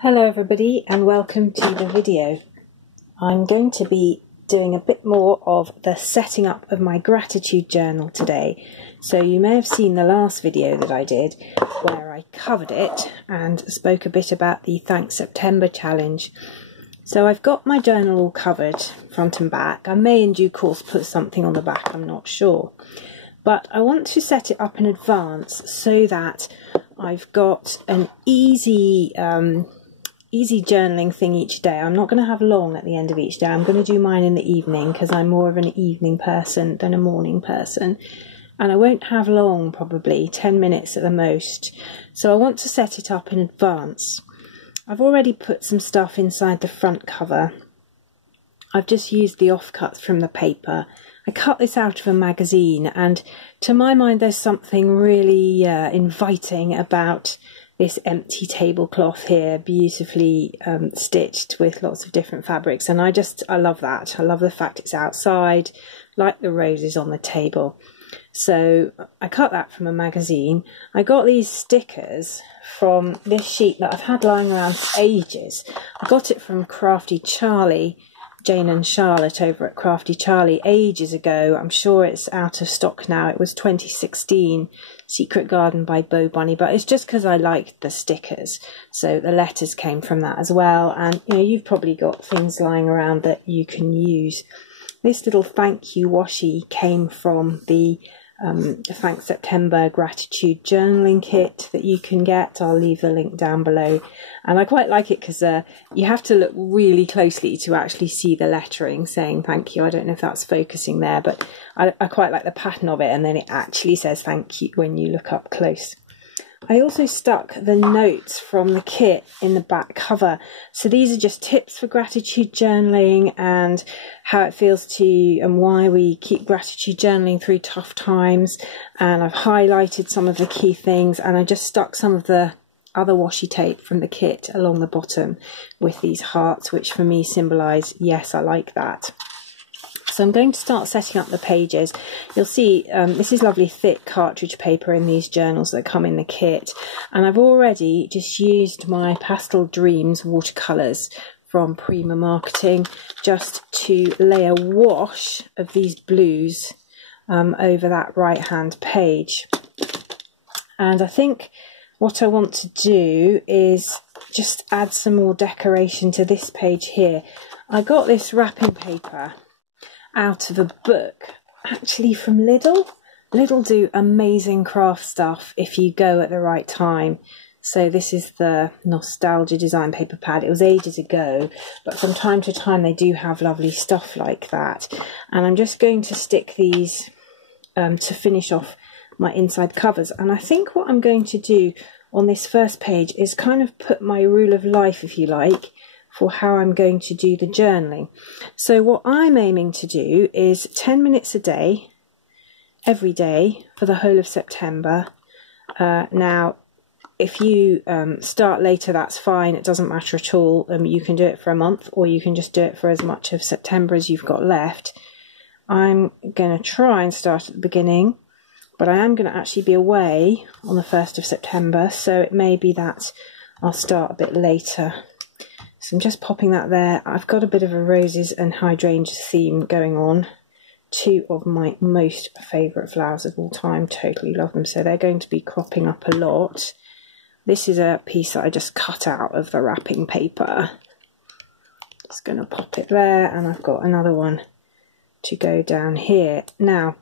Hello everybody and welcome to the video. I'm going to be doing a bit more of the setting up of my gratitude journal today. So you may have seen the last video that I did where I covered it and spoke a bit about the Thanks September challenge. So I've got my journal all covered front and back. I may in due course put something on the back, I'm not sure. But I want to set it up in advance so that I've got an easy journaling thing each day. I'm not going to have long at the end of each day. I'm going to do mine in the evening because I'm more of an evening person than a morning person. And I won't have long, probably 10 minutes at the most. So I want to set it up in advance. I've already put some stuff inside the front cover. I've just used the offcuts from the paper. I cut this out of a magazine, and to my mind there's something really inviting about this empty tablecloth here, beautifully stitched with lots of different fabrics, and I love that. I love the fact it's outside, like the roses on the table. So I cut that from a magazine. I got these stickers from this sheet that I've had lying around for ages. I got it from Crafty Charlie, Jane and Charlotte over at Crafty Charlie ages ago. I'm sure it's out of stock now. It was 2016, Secret Garden by Bo Bunny, but it's just because I liked the stickers. So the letters came from that as well. And you know, you've probably got things lying around that you can use. This little thank you washi came from the Thanks September gratitude journaling kit that you can get. I'll leave the link down below, and I quite like it because you have to look really closely to actually see the lettering saying thank you. I don't know if that's focusing there, but I quite like the pattern of it, and then it actually says thank you when you look up close. I also stuck the notes from the kit in the back cover. So these are just tips for gratitude journaling and how it feels to and why we keep gratitude journaling through tough times. And I've highlighted some of the key things, and I just stuck some of the other washi tape from the kit along the bottom with these hearts, which for me symbolise, yes, I like that. So I'm going to start setting up the pages. You'll see this is lovely thick cartridge paper in these journals that come in the kit. And I've already just used my Pastel Dreams watercolours from Prima Marketing just to lay a wash of these blues over that right hand page. And I think what I want to do is just add some more decoration to this page here. I got this wrapping paper out of a book, actually from Lidl. Lidl do amazing craft stuff if you go at the right time. So this is the Nostalgia Design paper pad. It was ages ago, but from time to time they do have lovely stuff like that. And I'm just going to stick these to finish off my inside covers. And I think what I'm going to do on this first page is kind of put my rule of life, if you like, for how I'm going to do the journaling. So what I'm aiming to do is 10 minutes a day, every day for the whole of September. Now, if you start later, that's fine. It doesn't matter at all. You can do it for a month, or you can just do it for as much of September as you've got left. I'm going to try and start at the beginning, but I am going to actually be away on the 1st of September, so it may be that I'll start a bit later. So I'm just popping that there. I've got a bit of a roses and hydrangeas theme going on. Two of my most favourite flowers of all time. Totally love them. So they're going to be cropping up a lot. This is a piece that I just cut out of the wrapping paper. Just going to pop it there. And I've got another one to go down here. Now,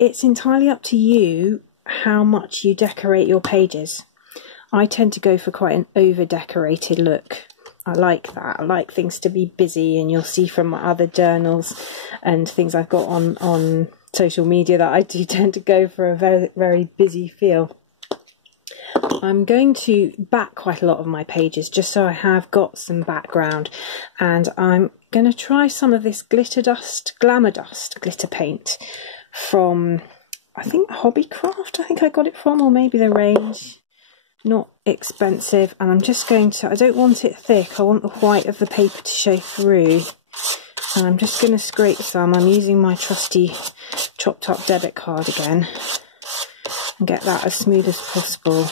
it's entirely up to you how much you decorate your pages. I tend to go for quite an over-decorated look. I like that. I like things to be busy, and you'll see from my other journals and things I've got on social media that I do tend to go for a very, very busy feel. I'm going to back quite a lot of my pages just so I have got some background, and I'm going to try some of this Glamour Dust glitter paint from, I think, Hobbycraft, I think I got it from, or maybe the range. Not expensive, and I'm just going to, I don't want it thick, I want the white of the paper to show through, and I'm just going to scrape some. I'm using my trusty chopped up debit card again and get that as smooth as possible.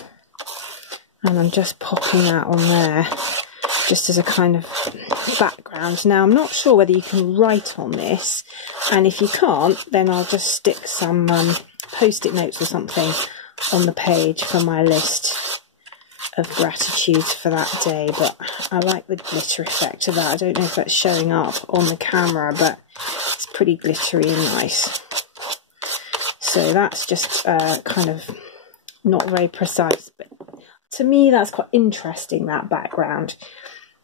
and I'm just popping that on there just as a kind of background. Now, I'm not sure whether you can write on this, and if you can't, then I'll just stick some post-it notes or something on the page for my list of gratitudes for that day. But I like the glitter effect of that. I don't know if that's showing up on the camera, but it's pretty glittery and nice. So that's just kind of not very precise, but to me that's quite interesting, that background.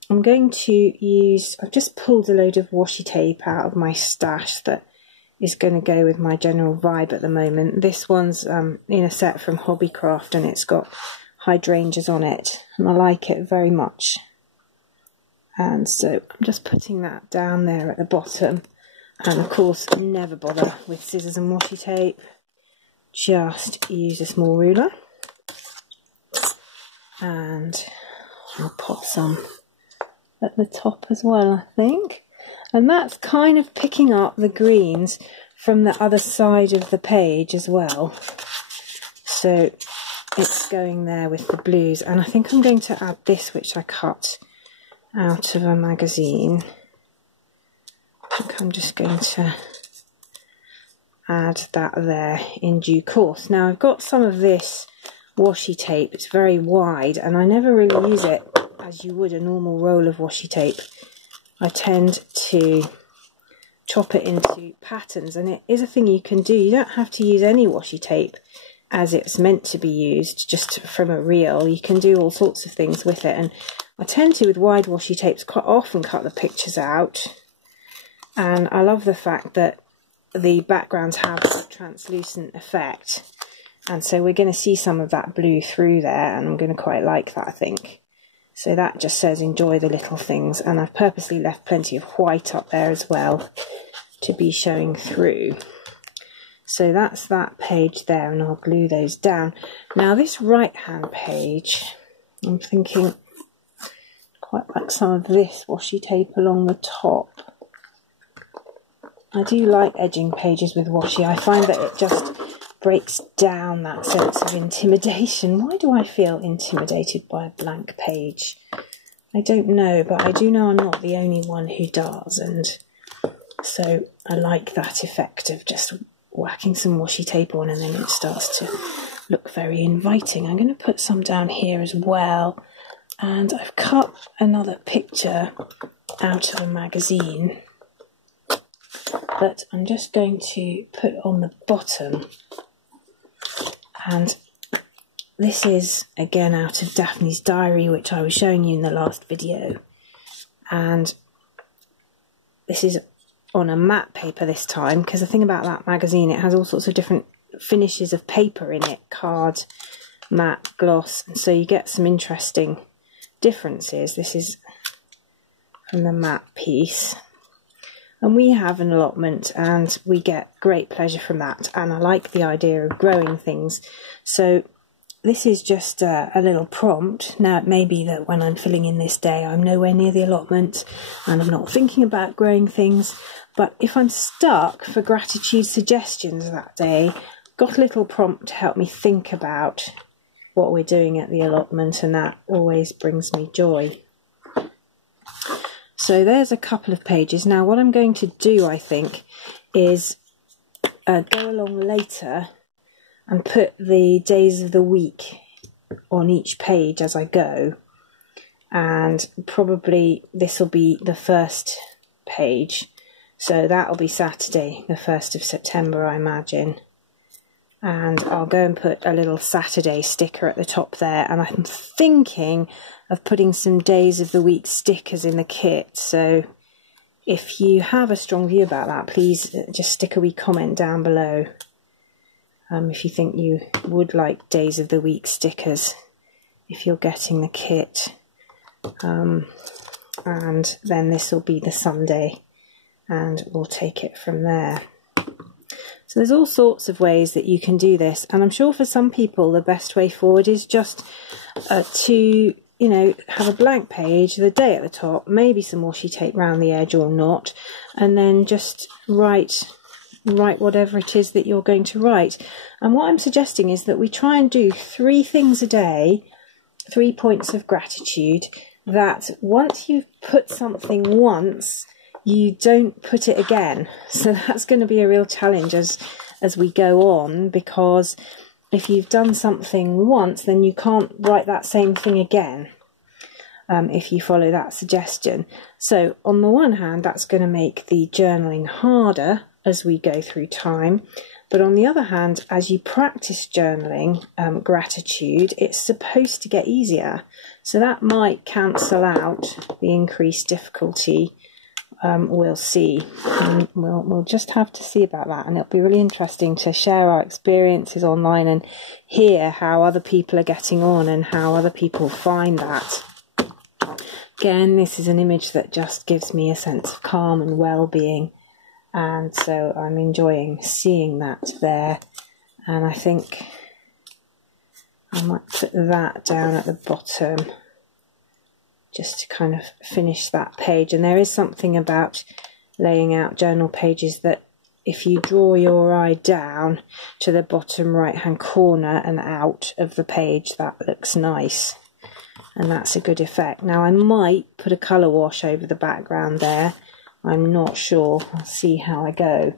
I'm going to use, I've just pulled a load of washi tape out of my stash that is going to go with my general vibe at the moment. This one's in a set from Hobbycraft, and it's got hydrangeas on it, and I like it very much. And so I'm just putting that down there at the bottom, and of course never bother with scissors and washi tape, just use a small ruler, and I'll pop some at the top as well, I think. And that's kind of picking up the greens from the other side of the page as well. So it's going there with the blues. And I think I'm going to add this, which I cut out of a magazine. I think I'm just going to add that there in due course. Now, I've got some of this washi tape. It's very wide, and I never really use it as you would a normal roll of washi tape. I tend to chop it into patterns, and it is a thing you can do. You don't have to use any washi tape as it's meant to be used, just from a reel. You can do all sorts of things with it, and I tend to, with wide washi tapes, quite often cut the pictures out. And I love the fact that the backgrounds have a translucent effect, and so we're going to see some of that blue through there, and I'm going to quite like that, I think. So that just says enjoy the little things, and I've purposely left plenty of white up there as well to be showing through. So that's that page there, and I'll glue those down. Now this right hand page, I'm thinking quite like some of this washi tape along the top. I do like edging pages with washi. I find that it just breaks down that sense of intimidation. Why do I feel intimidated by a blank page? I don't know, but I do know I'm not the only one who does, and so I like that effect of just whacking some washi tape on and then it starts to look very inviting. I'm going to put some down here as well, and I've cut another picture out of a magazine that I'm just going to put on the bottom. And this is again out of Daphne's diary, which I was showing you in the last video, and this is on a matte paper this time, because the thing about that magazine, it has all sorts of different finishes of paper in it, card, matte, gloss, and so you get some interesting differences. This is from the matte piece, and we have an allotment and we get great pleasure from that, and I like the idea of growing things. So this is just a little prompt. Now it may be that when I'm filling in this day I'm nowhere near the allotment and I'm not thinking about growing things, but if I'm stuck for gratitude suggestions that day, got a little prompt to help me think about what we're doing at the allotment, and that always brings me joy. So there's a couple of pages. Now what I'm going to do, I think, is go along later and put the days of the week on each page as I go, and probably this will be the first page, so that'll be Saturday the 1st of September, I imagine, and I'll go and put a little Saturday sticker at the top there, and I'm thinking of putting some days of the week stickers in the kit. So if you have a strong view about that, please just stick a wee comment down below if you think you would like days of the week stickers if you're getting the kit. And then this will be the Sunday, and we'll take it from there. So there's all sorts of ways that you can do this, and I'm sure for some people the best way forward is just to, you know, have a blank page, the day at the top, maybe some washi tape around the edge or not, and then just write whatever it is that you're going to write. And what I'm suggesting is that we try and do 3 things a day 3 points of gratitude, that once you've put something once, you don't put it again. So that's going to be a real challenge as we go on, because if you've done something once, then you can't write that same thing again. If you follow that suggestion. So on the one hand, that's going to make the journaling harder as we go through time. But on the other hand, as you practice journaling gratitude, it's supposed to get easier. So that might cancel out the increased difficulty. We'll see. We'll just have to see about that. And it'll be really interesting to share our experiences online and hear how other people are getting on and how other people find that. Again, this is an image that just gives me a sense of calm and well-being, and so I'm enjoying seeing that there. And I think I might put that down at the bottom just to kind of finish that page. And there is something about laying out journal pages that if you draw your eye down to the bottom right hand corner and out of the page, that looks nice. And that's a good effect. Now I might put a colour wash over the background there. I'm not sure. I'll see how I go.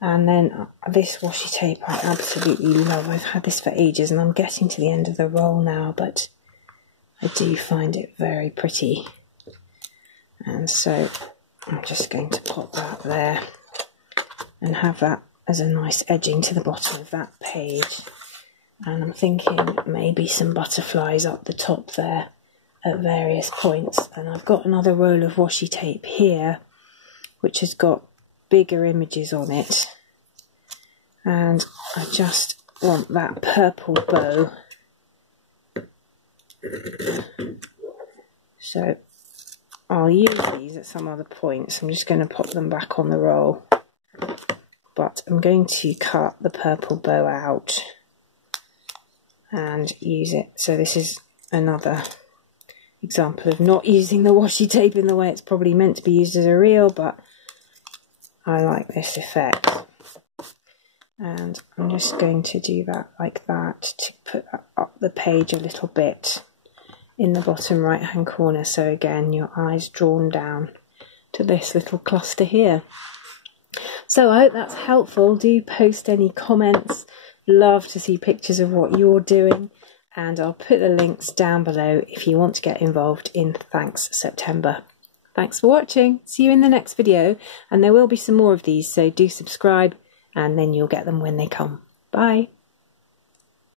And then this washi tape I absolutely love. I've had this for ages and I'm getting to the end of the roll now, but I do find it very pretty. And so I'm just going to pop that there and have that as a nice edging to the bottom of that page. And I'm thinking maybe some butterflies up the top there at various points. And I've got another roll of washi tape here, which has got bigger images on it. And I just want that purple bow. So I'll use these at some other points. I'm just going to pop them back on the roll. But I'm going to cut the purple bow out and use it. So this is another example of not using the washi tape in the way it's probably meant to be used as a reel, but I like this effect. And I'm just going to do that like that to put that up the page a little bit in the bottom right hand corner. So again, your eye's drawn down to this little cluster here. So I hope that's helpful. Do post any comments. Love to see pictures of what you're doing, and I'll put the links down below if you want to get involved in Thanks September. Thanks for watching. See you in the next video, and there will be some more of these, so do subscribe and then you'll get them when they come. Bye.